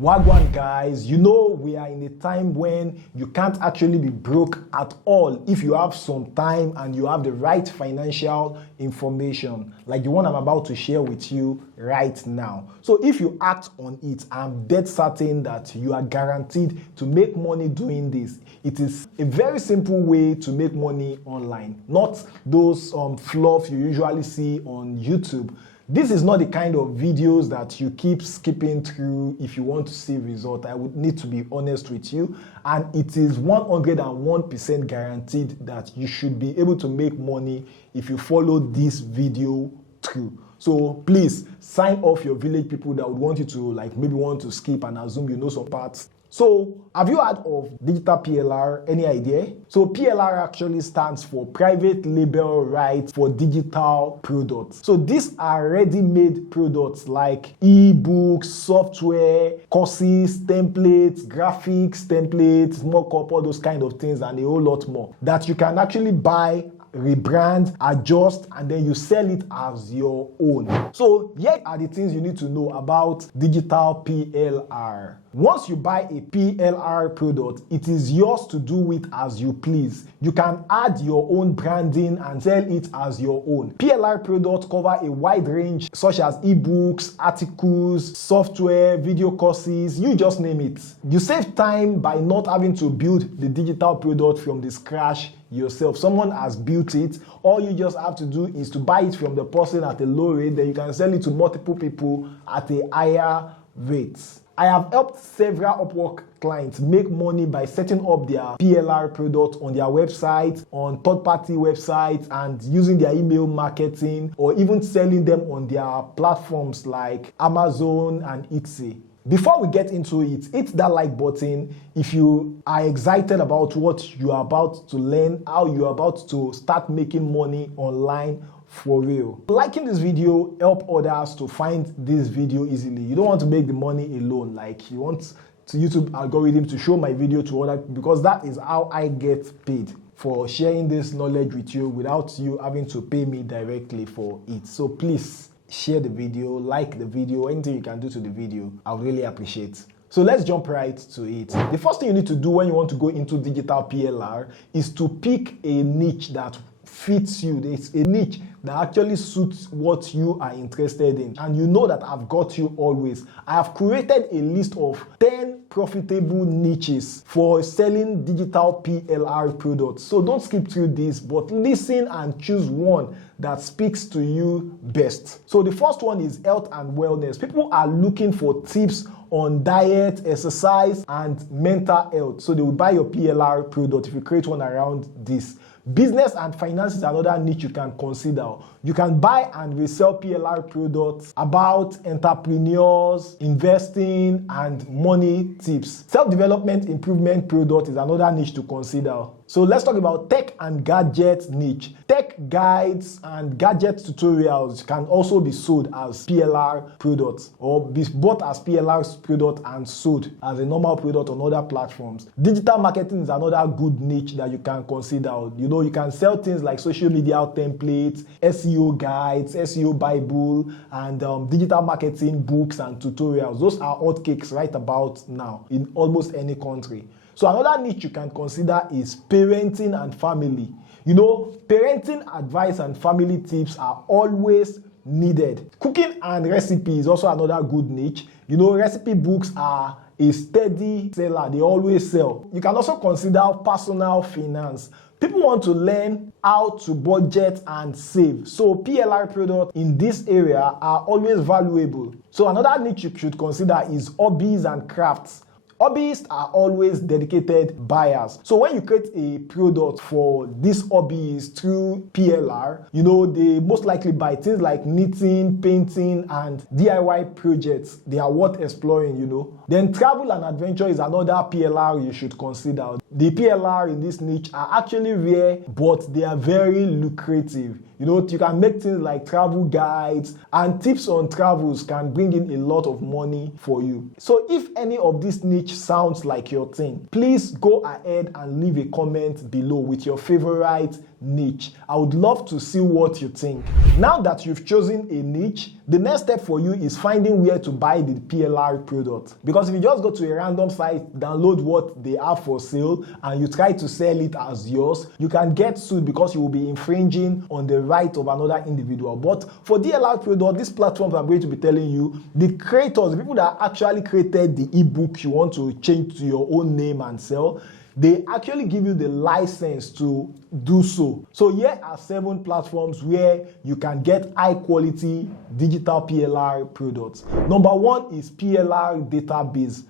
Wagwan guys, you know we are in a time when you can't actually be broke at all if you have some time and you have the right financial information like the one I'm about to share with you right now. So if you act on it, I'm dead certain that you are guaranteed to make money doing this. It is a very simple way to make money online, not those fluff you usually see on YouTube. This is not the kind of videos that you keep skipping through if you want to see results. I would need to be honest with you. And it is 101% guaranteed that you should be able to make money if you follow this video through. So please sign off your village people that would want you to maybe want to skip and assume you know some parts. So, have you heard of DigitalPLR? Any idea? So, PLR actually stands for Private Label Rights for Digital Products. So, these are ready-made products like e-books, software, courses, templates, graphics, templates, mock-up, all those kind of things, and a whole lot more that you can actually buy, rebrand, adjust, and then you sell it as your own. So here are the things you need to know about DigitalPLR. Once you buy a PLR product, it is yours to do with as you please. You can add your own branding and sell it as your own. PLR products cover a wide range such as ebooks, articles, software, video courses, you just name it. You save time by not having to build the digital product from the scratch yourself. Someone has built it. All you just have to do is to buy it from the person at a low rate, then you can sell it to multiple people at a higher rate. I have helped several Upwork clients make money by setting up their PLR product on their website, on third-party websites, and using their email marketing, or even selling them on their platforms like Amazon and Etsy. Before we get into it, hit that like button if you are excited about what you are about to learn, how you are about to start making money online for real. Liking this video help others to find this video easily. You don't want to make the money alone. Like you want the YouTube algorithm to show my video to other people, because that is how I get paid for sharing this knowledge with you without you having to pay me directly for it. So please share the video, like the video, anything you can do to the video, I would really appreciate. So let's jump right to it. The first thing you need to do when you want to go into DigitalPLR is to pick a niche that fits you. It's a niche that actually suits what you are interested in. And you know that I've got you always. I have created a list of 10 profitable niches for selling DigitalPLR products. So don't skip through this, but listen and choose one that speaks to you best. So the first one is health and wellness. People are looking for tips on diet, exercise, and mental health. So they will buy your PLR product if you create one around this. Business and finance is another niche you can consider. You can buy and resell PLR products about entrepreneurs, investing, and money tips. Self-development improvement product is another niche to consider. So let's talk about tech and gadget niche. Tech guides and gadget tutorials can also be sold as PLR products, or be bought as PLR product and sold as a normal product on other platforms. Digital marketing is another good niche that you can consider. You know, you can sell things like social media templates, SEO guides, SEO Bible, and digital marketing books and tutorials. Those are hotcakes right about now in almost any country. So another niche you can consider is parenting and family. You know, parenting advice and family tips are always needed. Cooking and recipe is also another good niche. You know, recipe books are a steady seller. They always sell. You can also consider personal finance. People want to learn how to budget and save. So PLR products in this area are always valuable. So another niche you should consider is hobbies and crafts. Hobbyists are always dedicated buyers. So when you create a product for these hobbies through PLR, you know, they most likely buy things like knitting, painting, and DIY projects. They are worth exploring, you know. Then travel and adventure is another PLR you should consider. The PLR in this niche are actually rare, but they are very lucrative. You know, you can make things like travel guides, and tips on travels can bring in a lot of money for you. So if any of this niche sounds like your thing, please go ahead and leave a comment below with your favorite niche. I would love to see what you think. Now that you've chosen a niche, the next step for you is finding where to buy the PLR product. Because if you just go to a random site, download what they have for sale, and you try to sell it as yours, you can get sued because you will be infringing on the right of another individual. But for DLR product, these platforms I'm going to be telling you, the creators, the people that actually created the ebook you want to change to your own name and sell, they actually give you the license to do so. So here are 7 platforms where you can get high quality digital PLR products. Number 1 is PLR database.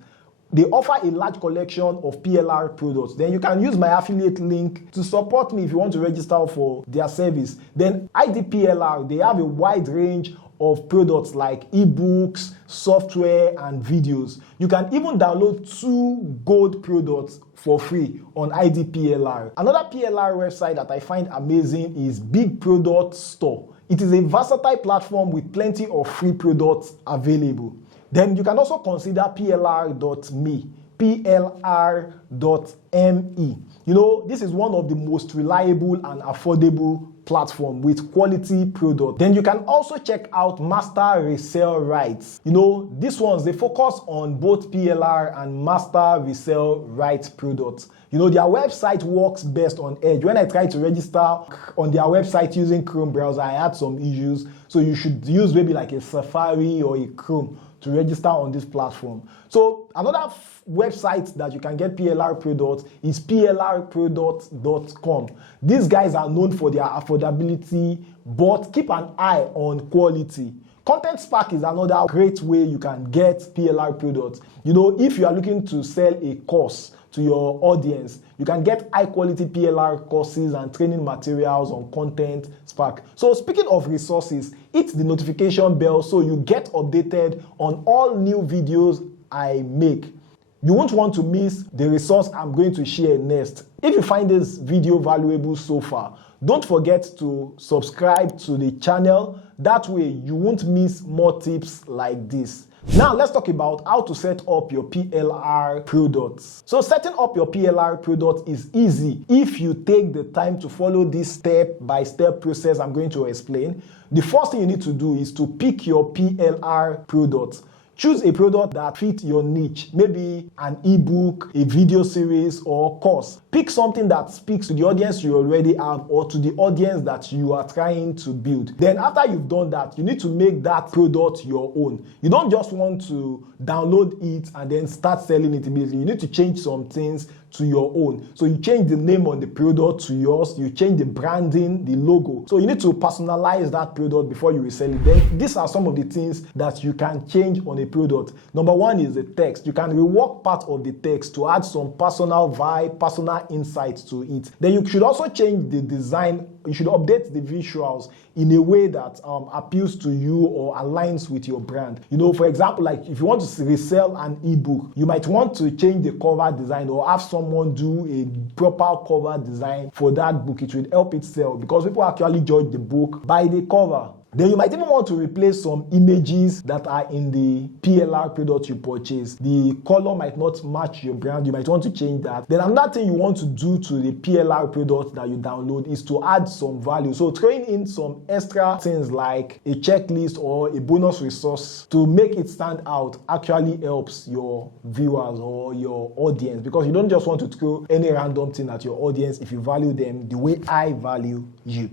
They offer a large collection of PLR products. Then you can use my affiliate link to support me if you want to register for their service. Then DigitalPLR, they have a wide range of products like ebooks, software, and videos. You can even download 2 gold products for free on DigitalPLR. Another PLR website that I find amazing is Big Product Store. It is a versatile platform with plenty of free products available. Then you can also consider PLR.me, PLR.me. You know, this is one of the most reliable and affordable platform with quality product. Then you can also check out Master Resell Rights. You know, these ones, they focus on both PLR and Master Resell Rights products. You know, their website works best on Edge. When I tried to register on their website using Chrome browser, I had some issues. So you should use maybe like a Safari or a Chrome to register on this platform. So another website that you can get PLR products is plrproducts.com. These guys are known for their affordability, but keep an eye on quality. Content Spark is another great way you can get PLR products. You know, if you are looking to sell a course to your audience, you can get high quality PLR courses and training materials on Content Spark. So speaking of resources, hit the notification bell so you get updated on all new videos I make. You won't want to miss the resource I'm going to share next. If you find this video valuable so far, don't forget to subscribe to the channel. That way you won't miss more tips like this. Now let's talk about how to set up your PLR products. So setting up your PLR product is easy if you take the time to follow this step-by-step process I'm going to explain. The first thing you need to do is to pick your PLR product. Choose a product that fits your niche, maybe an ebook, a video series, or course. Pick something that speaks to the audience you already have or to the audience that you are trying to build. Then after you've done that, you need to make that product your own. You don't just want to download it and then start selling it immediately. You need to change some things to your own. So you change the name on the product to yours, you change the branding, the logo. So you need to personalize that product before you resell it. Then these are some of the things that you can change on a product. Number 1 is the text. You can rework part of the text to add some personal vibe, personal insights to it. Then you should also change the design. You should update the visuals in a way that appeals to you or aligns with your brand. You know, for example, like if you want to resell an ebook, you might want to change the cover design or have someone do a proper cover design for that book. It will help it sell because people actually judge the book by the cover. Then you might even want to replace some images that are in the PLR product you purchase. The color might not match your brand. You might want to change that. Then another thing you want to do to the PLR product that you download is to add some value. So throwing in some extra things like a checklist or a bonus resource to make it stand out actually helps your viewers or your audience, because you don't just want to throw any random thing at your audience if you value them the way I value you.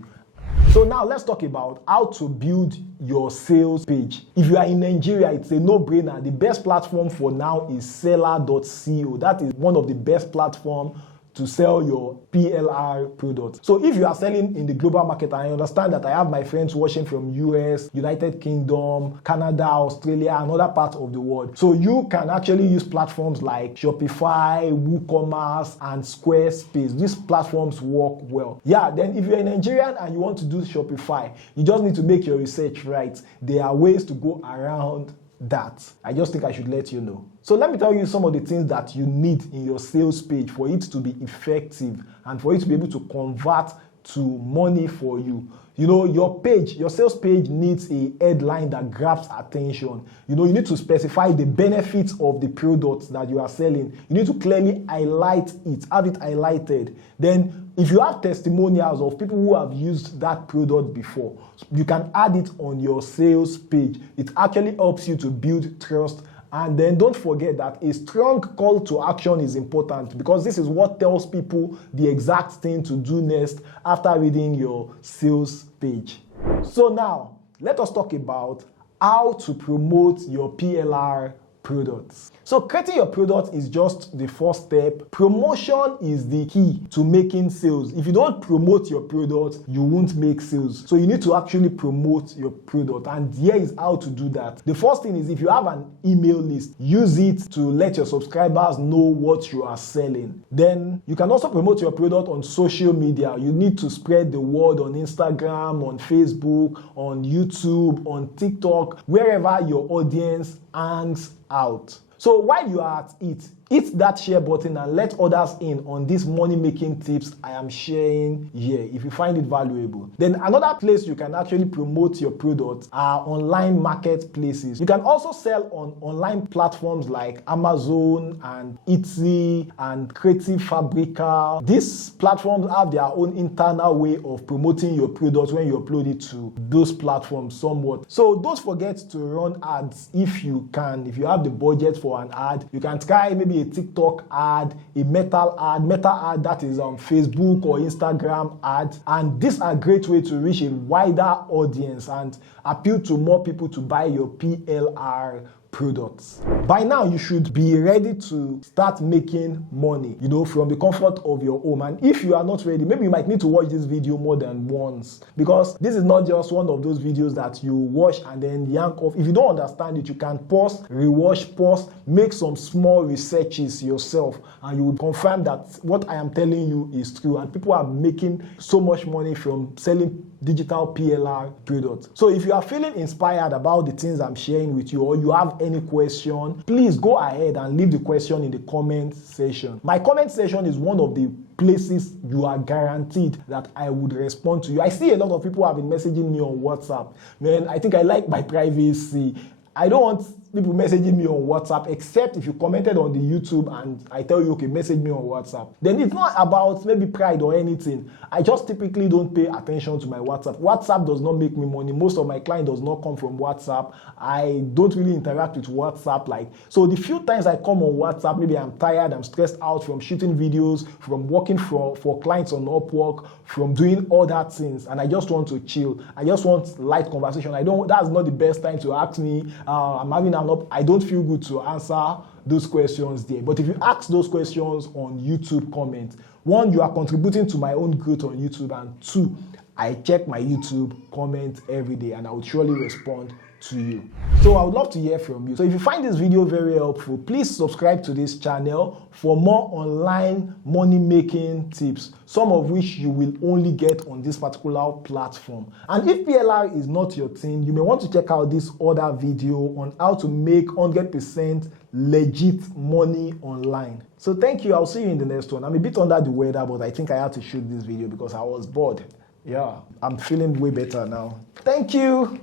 So now let's talk about how to build your sales page. If you are in Nigeria, it's a no-brainer. The best platform for now is seller.co. That is one of the best platforms to sell your PLR product. So if you are selling in the global market, I understand that I have my friends watching from US, United Kingdom, Canada, Australia, and other parts of the world. So you can actually use platforms like Shopify, WooCommerce, and Squarespace. These platforms work well. Yeah, then if you're a Nigerian and you want to do Shopify, you just need to make your research right. There are ways to go around that. I just think I should let you know. So let me tell you some of the things that you need in your sales page for it to be effective and for it to be able to convert to money for you. You know, your sales page needs a headline that grabs attention. You know, you need to specify the benefits of the products that you are selling. You need to clearly highlight it, have it highlighted. Then if you have testimonials of people who have used that product before, you can add it on your sales page. It actually helps you to build trust. And then don't forget that a strong call to action is important, because this is what tells people the exact thing to do next after reading your sales page. So now, let us talk about how to promote your PLR products. So creating your product is just the first step. Promotion is the key to making sales. If you don't promote your product, you won't make sales. So you need to actually promote your product, and here is how to do that. The first thing is, if you have an email list, use it to let your subscribers know what you are selling. Then you can also promote your product on social media. You need to spread the word on Instagram, on Facebook, on YouTube, on TikTok, wherever your audience hangs out. So while you are at it, hit that share button and let others in on these money-making tips I am sharing here if you find it valuable. Then another place you can actually promote your products are online marketplaces. You can also sell on online platforms like Amazon and Etsy and Creative Fabrica. These platforms have their own internal way of promoting your products when you upload it to those platforms somewhat. So don't forget to run ads if you can. If you have the budget for an ad, you can try maybe a TikTok ad, a meta ad that is on Facebook or Instagram ad. And these are great ways to reach a wider audience and appeal to more people to buy your PLR products. By now, you should be ready to start making money, from the comfort of your home. And if you are not ready, maybe you might need to watch this video more than once, because this is not just one of those videos that you watch and then yank off. If you don't understand it, you can pause, rewatch, pause, make some small researches yourself, and you will confirm that what I am telling you is true. And people are making so much money from selling digital PLR products. So if you are feeling inspired about the things I'm sharing with you, or you have any question, please go ahead and leave the question in the comment section. My comment section is one of the places you are guaranteed that I would respond to you. I see a lot of people have been messaging me on WhatsApp. Man, I think I like my privacy. I don't want people messaging me on WhatsApp, except if you commented on the YouTube and I tell you, okay, message me on WhatsApp. Then it's not about maybe pride or anything. I just typically don't pay attention to my WhatsApp. WhatsApp does not make me money. Most of my client does not come from WhatsApp. I don't really interact with WhatsApp. So the few times I come on WhatsApp, maybe I'm tired, I'm stressed out from shooting videos, from working for clients on Upwork, from doing all that things, and I just want to chill. I just want light conversation. That's not the best time to ask me. I'm having I don't feel good to answer those questions there. But if you ask those questions on YouTube comments, one, you are contributing to my own growth on YouTube, and two, I check my YouTube comments every day and I will surely respond to you. So I would love to hear from you. So if you find this video very helpful, please subscribe to this channel for more online money making tips, some of which you will only get on this particular platform. And if PLR is not your thing, you may want to check out this other video on how to make 100% legit money online. So thank you. I'll see you in the next one. I'm a bit under the weather, but I think I had to shoot this video because I was bored. Yeah, I'm feeling way better now. Thank you.